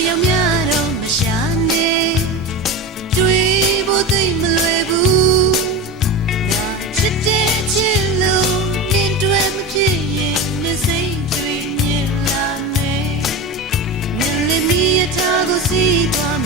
ပြောင်းများတော့မရှာနေတွေးဖို့သိမလွယ်ဘူးငါချစ်တဲ့ချစ်လို့ရင်တွဲမဖြစ်ရင်မစိမ့်တွေမြင်လာမယ်မြင်လေးမီးထားကိုစီးသွား